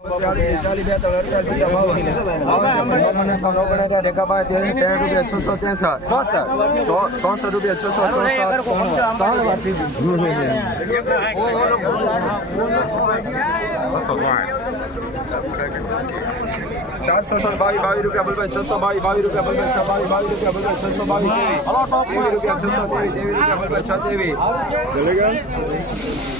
ચાલી બે ત્રણ અડતાલીસ રૂપિયા છસો ત્રેસઠ ચોસઠ રૂપિયા છસો ત્રણ વાર ચારસો બાવીસ બાવીસ રૂપિયા બલભાઈ છસો બાવીસ બાવીસ રૂપિયા બલભાઈ છ બાવીસ બાવીસ રૂપિયા બલભાઈ છસો બાવીસ ત્રેવીસ રૂપિયા છસો ત્રેવીસ ત્રેવીસ રૂપિયા બલભાઈ છ ત્રેવીસ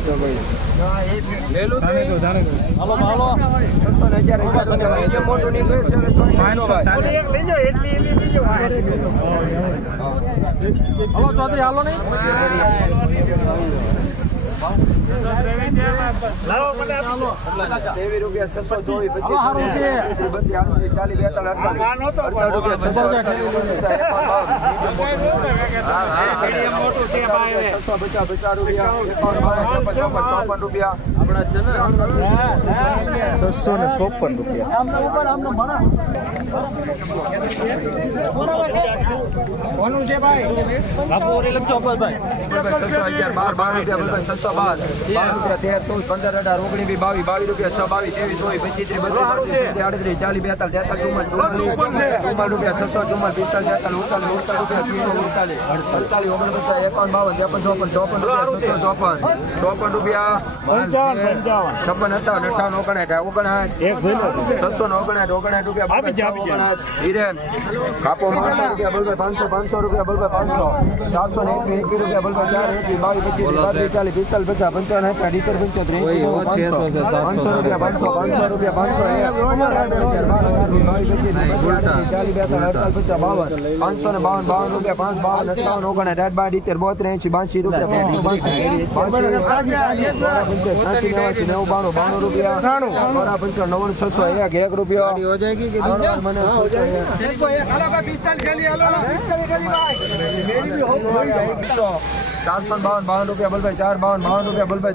લઈ ભાઈ. લેલું હાલો હાલો. છસો અગિયાર રૂપિયા બને મીડિયમ મોટું નીકળે છે ને સોની નાનો ભાઈ. હલો ચૌધરી હાલો નહીં ત્રેવીસ રૂપિયા છસો ચોવીસ પચીસ હાલો, હારું છે. ત્રીસ, બત્રીસ, આડત્રીસ, ચાલીસ બેતાલીસ અડતાલીસ અડતાલીસ. રૂપિયા રૂપિયા છસો ને ચોપન રૂપિયા કોનું છે ભાઈ બાપુ ઓરી લખજો ભાઈ બાર રૂપિયા બધાય છસો બાર. બાર રૂપિયા તેર ચૌદ પંદર અઢાર ઓગણી બી બાવીસ બાવીસ રૂપિયા છ બાવીસ ત્રેવીસ ચોવીસ પચીસ ત્રીસ બત્રીસ આડત્રીસ ચાલીસ બેતાલીસ તેતાલીસ ચુમ્માલીસ ચુમ્માલીસ ચુમ્માલીસ રૂપિયા છસો ચુમ્માલીસ પિસ્તાલીસ તેતાલીસ ઉડતાલીસ ઉડતાલીસ રૂપિયા ત્રીસો ઉડતાલીસ અડતાલીસ ઓગણપચાસ એકાવન બાવન ત્રેપન ચોપન ચોપન રૂપિયા ચોપન ચોપન રૂપિયા છપ્પન અઠાવન અઠાવન ઓગણસાઠ ઓગણસાઠ છસો ને ઓગણસાઠ ઓગણસાઠ રૂપિયા ઓગણસાઠ હિરેન કાપો મારા રૂપિયા બલભાઈ પાંચસો પાંચસો રૂપિયા બલભાઈ પાંચસો ચારસો ને એકવીસ એકવીસ રૂપિયા બલભાઈ ચાર એકવીસ બાવીસ પચીસ પાંત્રીસ ચાલીસ પિસ્તાલીસ પચાસ પંચાવન પંચોતેર એંસી, નેવું, પાંચસો રૂપિયા પાંચસો પાંચસો રૂપિયા પાંચસો. એક ચાલીસ બેતાલીસ અડતાલીસ પચાસ બાવન પાંચસો ને બાવન બાવન રૂપિયા પાંચ બાવન અઠાવન ઓગણસાઠ આઠ બાર ઇતેર બોતેર એંસી બાંસી.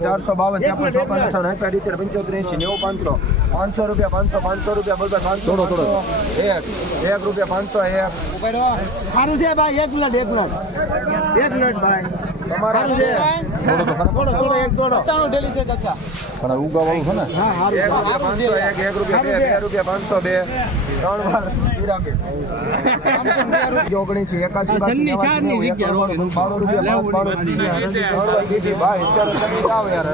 ચારસો બાવન ત્રેપન ચોપન અઠાવન અઠાવન ઇત્તેર પંચોતેર એંસી નેવું પાંચસો પાંચસો રૂપિયા પાંચસો પાંચસો રૂપિયા બલભાઈ પાંચસો પાંચસો એક એક રૂપિયા પાંચસો એક સારું છે ભાઈ એક મિનિટ એક મિનિટ એક મિનિટ ભાઈ. તમારા છે. થોડો થોડો એક થોડો. ડેલી છે ચાચા. પણ ઉગાવાનું છે ને? એક રૂપિયા પાંચસો એક એક રૂપિયા બે બે રૂપિયા પાંચસો બે. ત્રણ વાર પિરામિડ એકાસી રૂપિયા ત્રણ વાર કીધી ભાઈ. અત્યારે તમે જાઓ યાર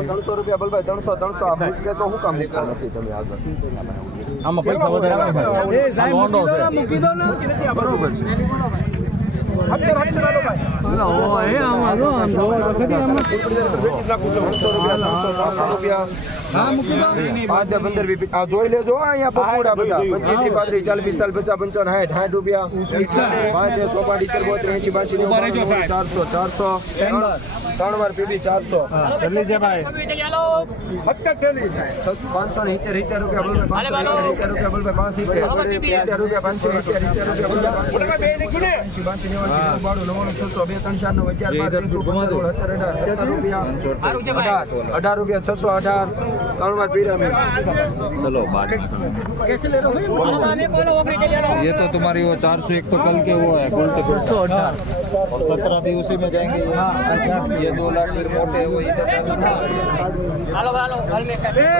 ત્રણસો રૂપિયા બલભાઈ ત્રણસો ત્રણસો આ ભૂલ તો હું કામ નીકળતા નથી તમે આગળ આમાં પૈસા વધારે મૂકી દો ને. બરોબર છે. રૂપિયા પાંચ જોઈ લેજો અહીંયા પકોડા બધા પચીસથી પાંત્રીસ ચાલીસ પિસ્તાલીસ પચાસ પંચાવન સાઠ સાઠ રૂપિયા પાંચ સોપાડી ચાર બોતેર એંસી નવ્વાણું, ચારસો ચારસો ત્રણ વાર પીબી ચારસો પાંચસો ને સિત્તેર સિત્તેર રૂપિયા બોલભાઈ પાંચસો રૂપિયા પાંચ રૂપિયા પાંચસો રૂપિયા બોલભાઈ એંસી, બાસી, નેવાસી, નેવું, બાણું, નવ્વાણું, છસો, બે, ત્રણ, ચાર, નવ, અગિયાર, બાર, ત્રણ, ચૌદ, પંદર, સોળ, સત્તર, અઢાર, સત્તર રૂપિયા અઢાર અઢાર રૂપિયા છસો અઢાર ત્રણ વાર પિરામિડ चलो बात ये तो तुम्हारी वो चार सौ एक तो कल के वो है गोल्ड के सौ अठार और सत्रह भी उसी में जाएंगे ये ये दो लाख फिर मोटे वो इधर હાલો હાલો હાલ મે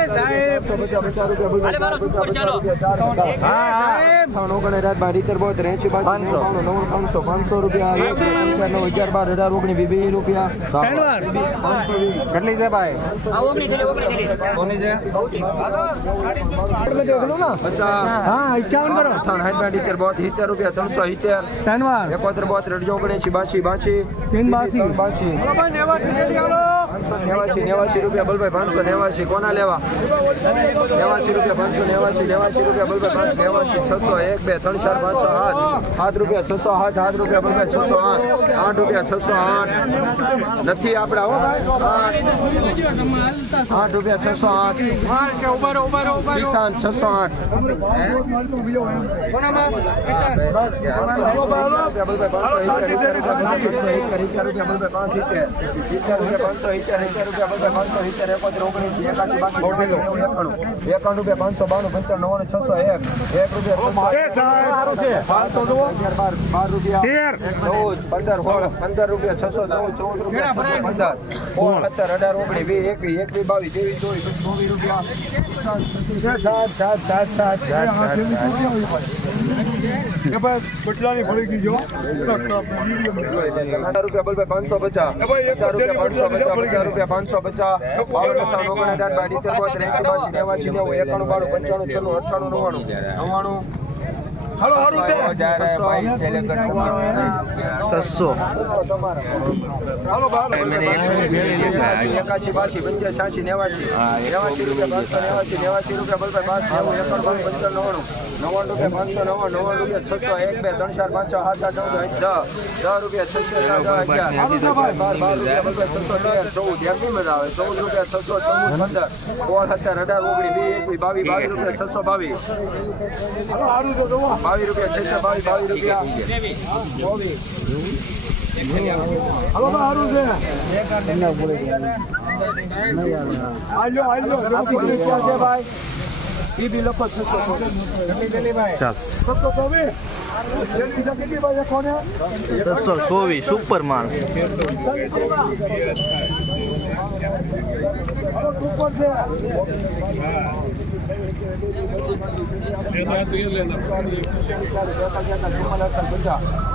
સાહેબ પચાસ પચાસ રૂપિયા બોલભાઈ પચાસ પચાસ રૂપિયા ચાર ત્રણ ઓગણસાઠ બાર ઇતેર બોતેર એંસી બાસી નેવું, બાણું, નવ્વાણું, પાંચસો પાંચસો રૂપિયા એક, બે, ત્રણ, ચાર, નવ, અગિયાર બાર અઢાર ઓગણીસ વીસ, વીસ રૂપિયા પાંચસો વીસ કેટલી છે ભાઈ ઓગણી થેલી ઓગણી થેલી કોની છે પચાસ હા ઇક્યાવન કરો અઠાવન સાઠ બાર ઇતેર બોતેર સિત્તેર રૂપિયા ત્રણસો સિત્તેર ધન્યવાદ એકોતેર બોતેર અઢી ઓગણએંસી બાસી બાચી બાચી. બાસી. પાંચસો નેવાસી નેવાસી રૂપિયા બલભાઈ પાંચસો નેવાસી કોના લેવા નેવાસી રૂપિયા પાંચસો નેવાસી નેવાસી રૂપિયા બલભાઈ પાંચ નેવાસી છસો એક બે ત્રણ ચાર પાંચસો આઠ આઠ રૂપિયા છસો આઠ આઠ રૂપિયા બલભાઈ છસો આઠ આઠ રૂપિયા છસો આઠ નથી આપણા આઠ આઠ રૂપિયા છસો આઠ કિસાન છસો આઠ એકાવન રૂપિયા પાંચસો બાણું પંચાવન નવ્વાણું છસો એક. એક રૂપિયા પાંચસો બાર બાર રૂપિયા. ચૌદ પંદર પંદર રૂપિયા છસો ચૌદ ચૌદ રૂપિયા પંદર. સોળ સત્તર અઢાર ઓગણીસ વીસ એકવીસ એકવીસ બાવીસ ત્રેવીસ ચોવીસ ચોવીસ રૂપિયા. સાત સાત સાત સાત સાત પચાસ રૂપિયા બોલ પચાસ પચાસ. રૂપિયા પાંચસો પચાસ પચાસ રૂપિયા પાંચસો પચાસ, બાવન અઠાવન ઓગણસાઠ બાર ઇત્તેર બોતેર એંસી બાસી નેવાસી નેવું એકાણું બાણું, પંચાણું, છન્નું અઠાણું નવ્વાણું નવ્વાણું. છસો એકાશી બાસી પંચ્યાસી છાચી નેવાચી નેવાચી રૂપિયા પાંચસો નેવાચી નેવાચી રૂપિયા બસો પાંચ નેવું એકાણું બાણું પંચાણું નવ્વાણું. નવ્વાણું રૂપિયા પાંચસો નવ્વાણું નવ્વાણું રૂપિયા છસો એક બે ત્રણ ચાર પાંચ છ સાત આઠ નવ દસ દસ રૂપિયા છસો બાર બાર રૂપિયા બસો છસો તેર ચૌદ. યાર મજા આવે? ચૌદ રૂપિયા છસો ચૌદ પંદર. સોળ સત્તર અઢાર ઓગણીસ વીસ એકવીસ બાવીસ બાવીસ રૂપિયા છસો બાવીસ. બાવીસ રૂપિયા છસો બાવીસ બાવીસ રૂપિયા. ચોવીસ છે. ભાઈ. એ બી લખો છસો છસો ચોવીસ. સુપર માલ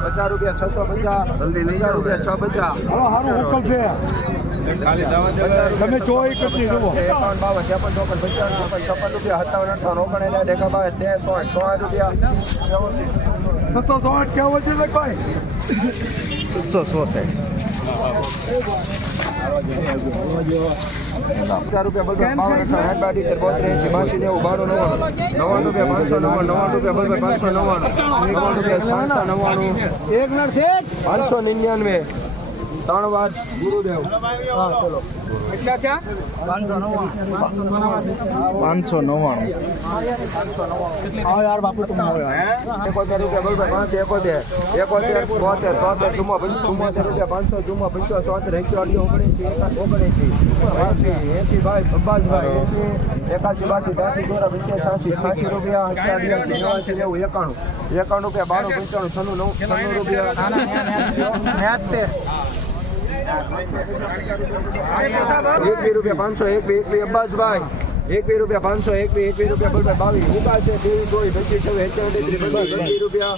પચાસ રૂપિયા છસો પચાસ. પચાસ રૂપિયા છ. પચાસ તમે ચોઈ કેટલી જુઓ. એકાવન બાવન ત્રેપન ચોપન પંચાવન ચોપન છપ્પન રૂપિયા સત્તાવન અઠાવન ઓગણએંસી ડેકા બાવીસ તેર સોળ સોળ રૂપિયા. છસો સાઠ કેવો છે ભાઈ? છસો ચોસઠ પચાસ રૂપિયા બસો બાવન સાઠ બાર સિત્તેર બોતેર બાસી નેવું બાણું નવ્વાણું. નવ્વાણું રૂપિયા પાંચસો નવ્વાણું નવ્વાણું રૂપિયા બસો પાંચસો નવ્વાણું. નવ્વાણું રૂપિયા પાંચસો નવ્વાણું. પાંચસો નિન્યાનવે. ત્રણ વાર ગુરુદેવ કેટલા થયા પાંચસો નવ્વાણું એકોતેર રૂપિયા પાંચ એકોતેર એકોતેર તોતેર તોતેર ચુમ્મો ચુમ્મોતેર રૂપિયા પાંચસો ચુમ્મો પંચો ચોતેર એસી અઢી ઓગણીસી ઓગણીસી એસી એસી ભાઈ એસી એકાસી બાસી ત્યાંસી ચોરા પંચ્યાસી છ્યાસી રૂપિયા અઠ્યાસી નેવાસી નેવું એકાણું એકાણું રૂપિયા બાણું પંચાણું છન્નું નવ છન્નું રૂપિયા એક બે રૂપિયા પાંચસો એક બે એક બે અબ્બાસભાઈ એક બે રૂપિયા પાંચસો એક બે એક બે રૂપિયા બલભાઈ બાવીસ ઊભા છે ત્રેવીસ ચોવીસ પચીસ છવ્વીસ એકાવન ત્રીસ રૂપિયા.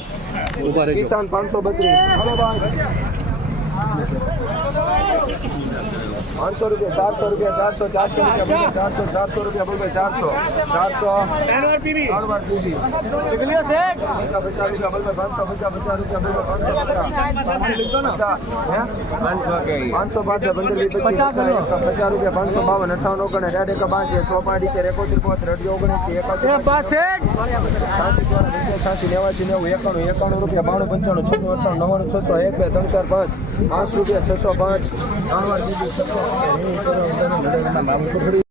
કિસાન પાંચસો બત્રીસ. હાલો ભાઈ. પાંચસો રૂપિયા ચારસો રૂપિયા ચારસો ચારસો રૂપિયા ચારસો ચારસો રૂપિયા બોલો ચારસો. ચારસો. ત્રણ વાર પીધી. પચાસ રૂપિયા બોલો પાંચસો પચાસ પચાસ રૂપિયા પાંચસો પચાસ. રૂપિયા પાંચસો બાવન અઠાવન ઓગણ અઢાર એક પાંચ સો પાંચ ઇત્તેર એકોતેર પાંચ રેડિયો ઓગણીસ એકાસી છ્યાસી નેવાસી નેવું એકાણું એકાણું રૂપિયા બાણું પંચાણું છસો અઠાણું નવ્વાણું છસો એક બે ત્રણ ચાર પાંચ પાંચ રૂપિયા છસો પાંચ. ત્રણ વાર બીજું છસો. Ini sudah, misalnya.